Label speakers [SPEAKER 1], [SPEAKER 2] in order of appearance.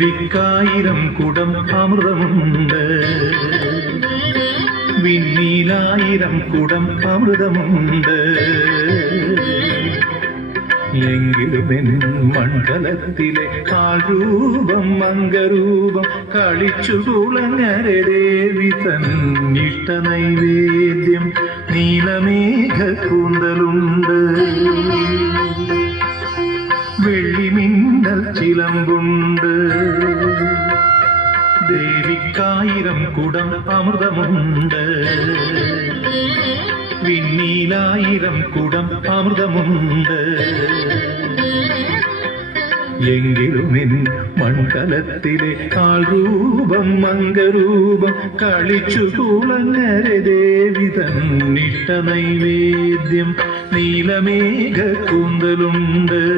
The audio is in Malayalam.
[SPEAKER 1] ദേവിക്കായിരം കുടം അമൃതമുണ്ട്. വിണ്ണീലായിരം കുടം അമൃതമുണ്ട്. എങ്കിലും എൻ മണ്ഡലത്തിലെ കാഴൂപം അംഗരൂപം കളിച്ചു കുളങ്ങരെ ദേവി തന്നിഷ്ട നൈവേദ്യം നീലമേഘ കൂന്തലുണ്ട് ചിലമ്പുണ്ട്. ദേവിക്കായിരം കുടം അമൃതമുണ്ട്. വിണ്ണീലായിരം കുടം അമൃതമുണ്ട്. എങ്കിലും എൻ മണ്ഡലത്തിലെ ആൾരൂപം മംഗരൂപം കളിച്ചു കൂളങ്ങരെ ദേവി തന്നിട്ട നൈവേദ്യം നീലമേഘ കൂന്തലുണ്ട്.